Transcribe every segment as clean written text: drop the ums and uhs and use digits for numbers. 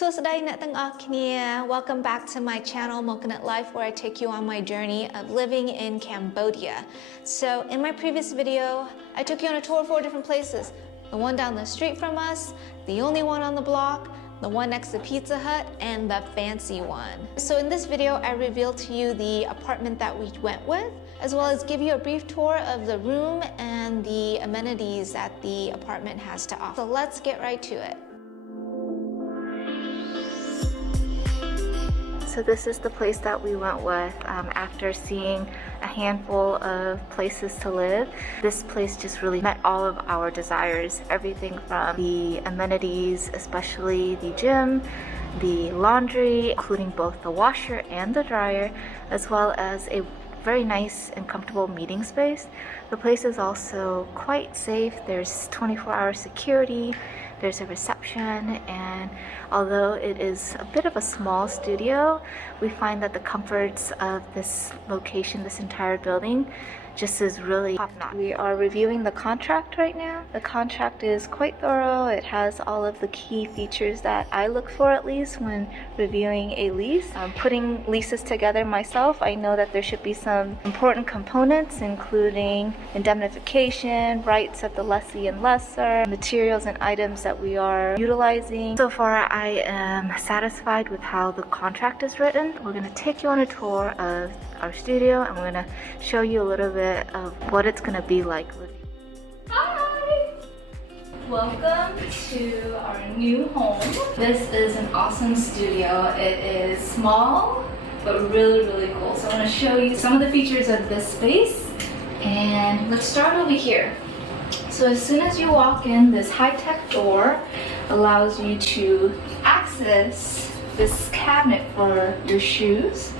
Welcome back to my channel Mochanet Life, where I take you on my journey of living in Cambodia. So in my previous video, I took you on a tour of 4 different places. The one down the street from us, the only one on the block, the one next to Pizza Hut, and the fancy one. So in this video, I reveal to you the apartment that we went with, as well as give you a brief tour of the room and the amenities that the apartment has to offer. So let's get right to it. So this is the place that we went with after seeing a handful of places to live. This place just really met all of our desires. Everything from the amenities, especially the gym, the laundry, including both the washer and the dryer, as well as a very nice and comfortable meeting space. The place is also quite safe. There's 24-hour security. There's a reception, and although it is a bit of a small studio, we find that the comforts of this location, this entire building, just is really top-notch. We are reviewing the contract right now. The contract is quite thorough. It has all of the key features that I look for, at least when reviewing a lease. Putting leases together myself, I know that there should be some important components, including indemnification, rights of the lessee and lessor, materials and items that we are utilizing. So far, I am satisfied with how the contract is written. We're going to take you on a tour of our studio, and we're going to show you a little bit of what it's going to be like. Hi! Welcome to our new home. This is an awesome studio. It is small, but really cool. So I want to show you some of the features of this space, and let's start over here. So as soon as you walk in, this high-tech door allows you to access this cabinet for your shoes,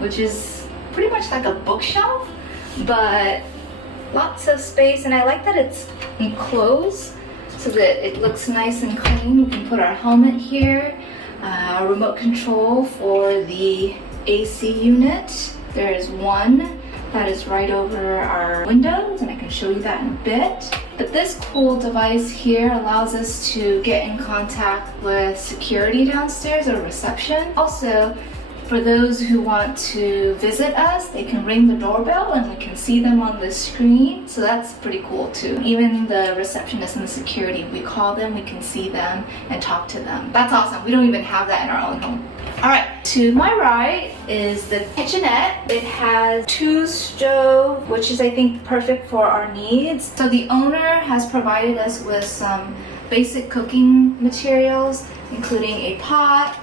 which is pretty much like a bookshelf, but lots of space. And I like that it's enclosed so that it looks nice and clean. We can put our helmet here, a remote control for the AC unit. There is one that is right over our windows, and I can show you that in a bit. But this cool device here allows us to get in contact with security downstairs or reception. Also, for those who want to visit us, they can ring the doorbell and we can see them on the screen. So that's pretty cool too. Even the receptionist and the security, we call them, we can see them and talk to them. That's awesome. We don't even have that in our own home. All right, to my right is the kitchenette. It has 2 stoves, which is, I think, perfect for our needs. So the owner has provided us with some basic cooking materials, including a pot,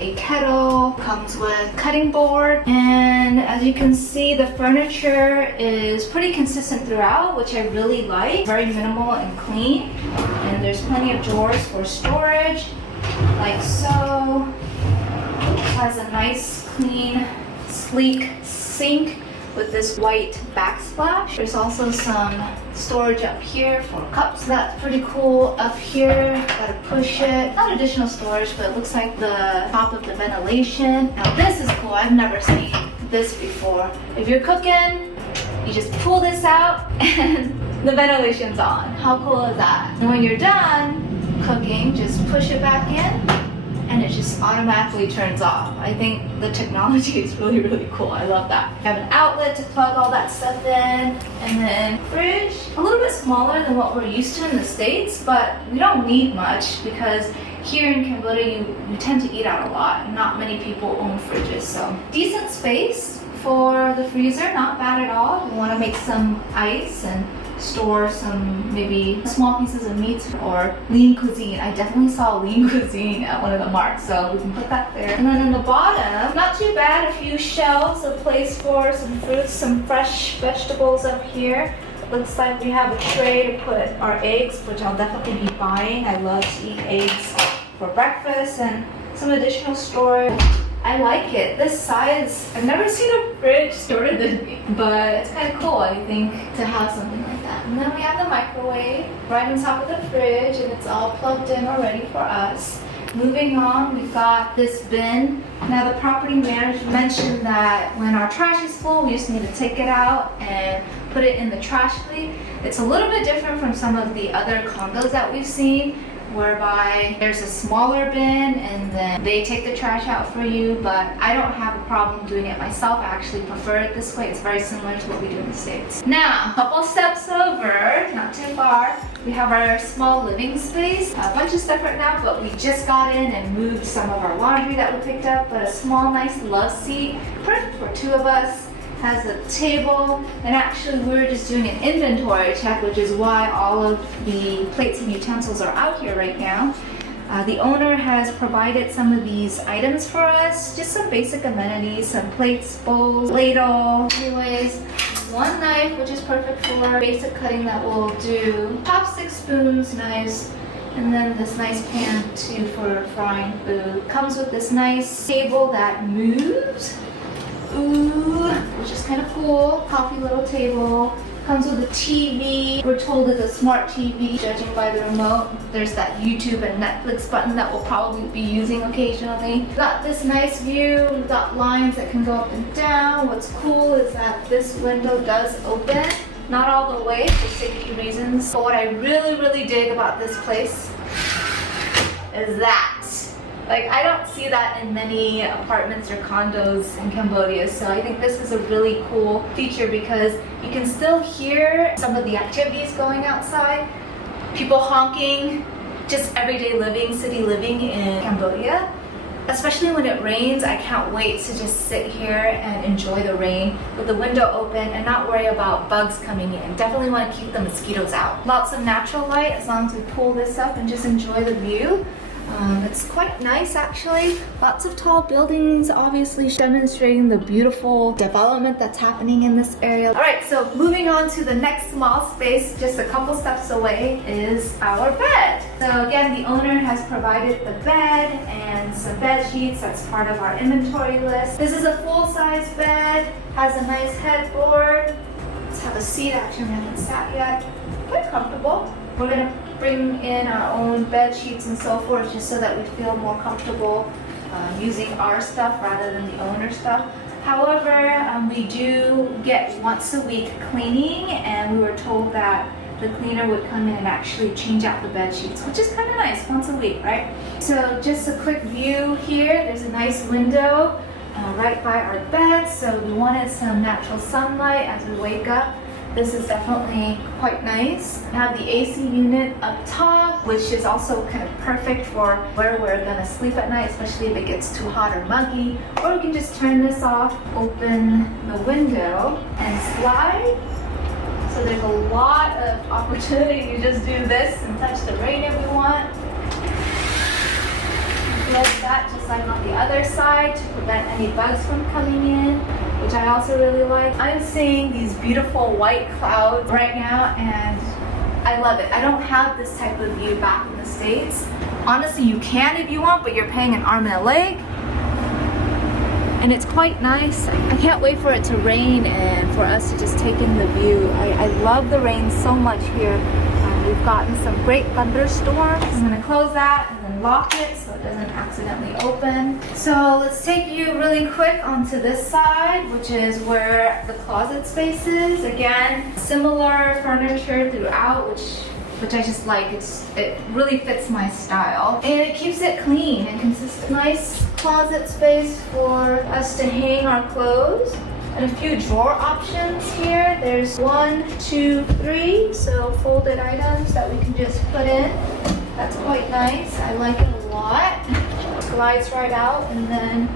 a kettle, comes with cutting board, and as you can see, the furniture is pretty consistent throughout, which I really like. Very minimal and clean, and there's plenty of drawers for storage, like so. It has a nice, clean, sleek sink with this white backsplash. There's also some storage up here for cups. That's pretty cool. Up here, gotta push it. Not additional storage, but it looks like the top of the ventilation. Now this is cool. I've never seen this before. If you're cooking, you just pull this out and the ventilation's on. How cool is that? And when you're done cooking, just push it back in, and it just automatically turns off. I think the technology is really cool. I love that. You have an outlet to plug all that stuff in, and then fridge, a little bit smaller than what we're used to in the States, but we don't need much because here in Cambodia, you tend to eat out a lot. Not many people own fridges, so decent space for the freezer, not bad at all. We want to make some ice and store some maybe small pieces of meat or lean cuisine. I definitely saw lean cuisine at one of the marks, so we can put that there. And then in the bottom, not too bad, a few shelves, a place for some fruits, some fresh vegetables up here. Looks like we have a tray to put our eggs, which I'll definitely be buying. I love to eat eggs for breakfast, and some additional storage. I like it. This size, I've never seen a fridge shorter than me, but it's kind of cool, I think, to have something like that. And then we have the microwave right on top of the fridge, and it's all plugged in already for us. Moving on, we've got this bin. Now the property manager mentioned that when our trash is full, we just need to take it out and put it in the trash bin. It's a little bit different from some of the other condos that we've seen. whereby there's a smaller bin and then they take the trash out for you, but I don't have a problem doing it myself. I actually prefer it this way. It's very similar to what we do in the States. Now, a couple steps over, not too far, we have our small living space. A bunch of stuff right now, but we just got in and moved some of our laundry that we picked up, but a small, nice love seat, perfect for two of us. Has a table, and actually we were just doing an inventory check, which is why all of the plates and utensils are out here right now. The owner has provided some of these items for us, just some basic amenities, some plates, bowls, ladle. Anyways, one knife, which is perfect for basic cutting that we'll do. Chopsticks, spoons, knives, and then this nice pan too for frying food. Comes with this nice table that moves. Ooh, which is kind of cool. Coffee little table. Comes with a TV. We're told it's a smart TV, judging by the remote. There's that YouTube and Netflix button that we'll probably be using occasionally. Got this nice view. We've got lines that can go up and down. What's cool is that this window does open. Not all the way for safety reasons. But what I really dig about this place is that. Like, I don't see that in many apartments or condos in Cambodia, so I think this is a really cool feature because you can still hear some of the activities going outside. People honking, just everyday living, city living in Cambodia. Especially when it rains, I can't wait to just sit here and enjoy the rain with the window open and not worry about bugs coming in. Definitely want to keep the mosquitoes out. Lots of natural light as long as we pull this up and just enjoy the view. It's quite nice actually. Lots of tall buildings, obviously demonstrating the beautiful development that's happening in this area. Alright, so moving on to the next small space, just a couple steps away, is our bed. So again, the owner has provided the bed and some bed sheets. That's part of our inventory list. This is a full-size bed, has a nice headboard. Let's have a seat, actually we haven't sat yet. Quite comfortable. We're gonna bring in our own bed sheets and so forth just so that we feel more comfortable using our stuff rather than the owner's stuff. However, we do get once a week cleaning, and we were told that the cleaner would come in and actually change out the bed sheets, which is kind of nice, once a week, right? So just a quick view here. There's a nice window right by our bed, so we wanted some natural sunlight as we wake up. This is definitely quite nice. I have the AC unit up top, which is also kind of perfect for where we're gonna sleep at night, especially if it gets too hot or muggy. Or we can just turn this off, open the window, and slide. So there's a lot of opportunity to just do this and touch the rain if we want. Close that just like on the other side to prevent any bugs from coming in, which I also really like. I'm seeing these beautiful white clouds right now and I love it. I don't have this type of view back in the States. Honestly, you can if you want, but you're paying an arm and a leg. And it's quite nice. I can't wait for it to rain and for us to just take in the view. I love the rain so much here. We've gotten some great thunderstorms. I'm gonna close that and then lock it so it doesn't accidentally open. So let's take you really quick onto this side, which is where the closet space is. Again, similar furniture throughout, which I just like. It really fits my style. And it keeps it clean and consistent. Nice closet space for us to hang our clothes. And a few drawer options here. There's 1, 2, 3, so folded items that we can just put in. That's quite nice. I like it a lot. It slides right out, and then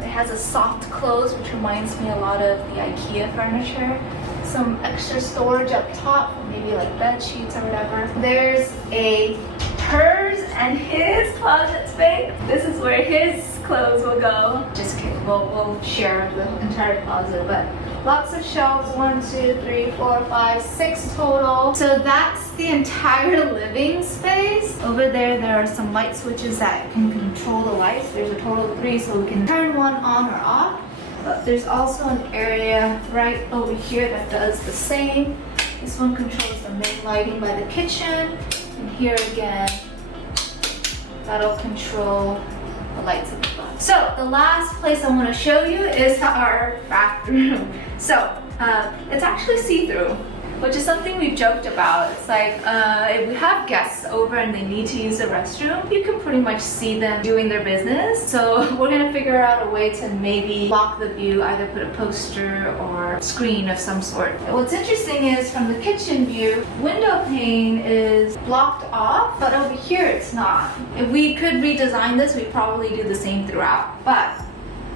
it has a soft close, which reminds me a lot of the IKEA furniture. Some extra storage up top, maybe like bed sheets or whatever. There's a hers and his closet space. This is where his clothes will go. Just kidding, we'll share the entire closet, but lots of shelves, 1, 2, 3, 4, 5, 6 total. So that's the entire living space. Over there are some light switches that can control the lights. There's a total of 3, so we can turn one on or off. But there's also an area right over here that does the same. This one controls the main lighting by the kitchen. And here again, that'll control the lights in the front. So the last place I want to show you is our bathroom. So it's actually see-through. which is something we've joked about. It's like if we have guests over and they need to use the restroom, you can pretty much see them doing their business. So we're gonna figure out a way to maybe block the view, either put a poster or screen of some sort. What's interesting is from the kitchen view, window pane is blocked off, but over here it's not. If we could redesign this, we'd probably do the same throughout, but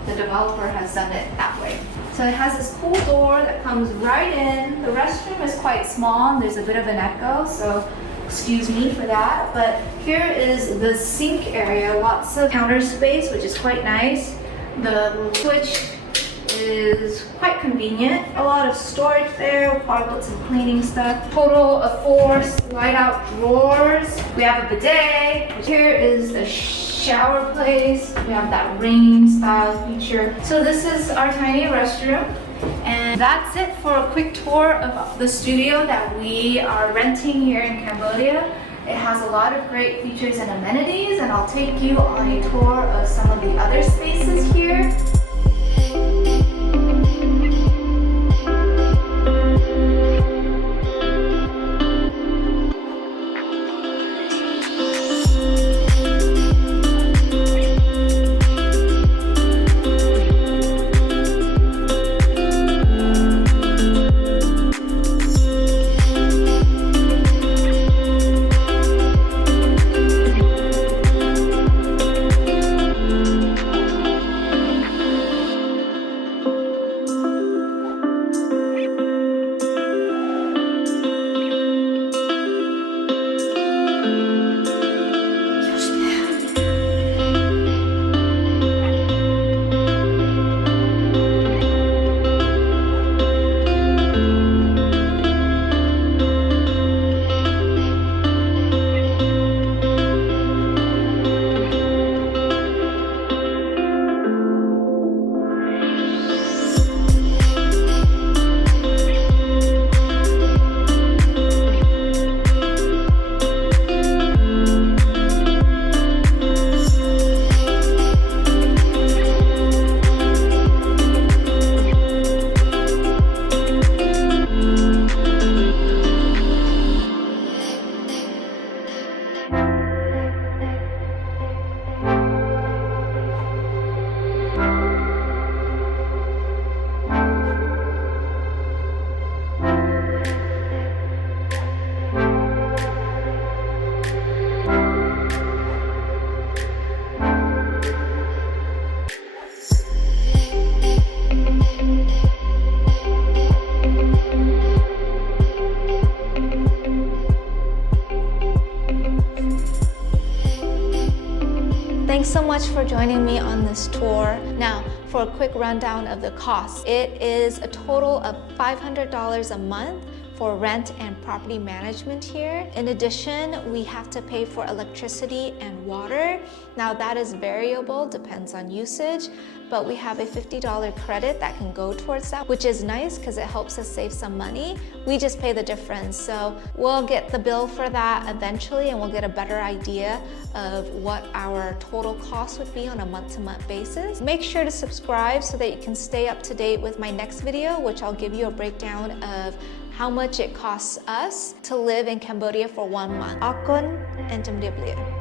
the developer has done it that way. So it has this cool door that comes right in. The restroom is quite small and there's a bit of an echo, so excuse me for that. But here is the sink area, lots of counter space, which is quite nice. The switch is quite convenient. A lot of storage there. We'll probably put some cleaning stuff. Total of 4 slide out drawers. We have a bidet. Here is the shower place. We have that rain style feature. So this is our tiny restroom. And that's it for a quick tour of the studio that we are renting here in Cambodia. It has a lot of great features and amenities, and I'll take you on a tour of some of the other spaces here. Thanks so much for joining me on this tour. Now, for a quick rundown of the cost, it is a total of $500 a month for rent and property management here. In addition, we have to pay for electricity and water. Now that is variable, depends on usage, but we have a $50 credit that can go towards that, which is nice because it helps us save some money. We just pay the difference. So we'll get the bill for that eventually, and we'll get a better idea of what our total cost would be on a month-to-month basis. Make sure to subscribe so that you can stay up to date with my next video, which I'll give you a breakdown of how much it costs us to live in Cambodia for 1 month. Akon and Cham Riep Lia.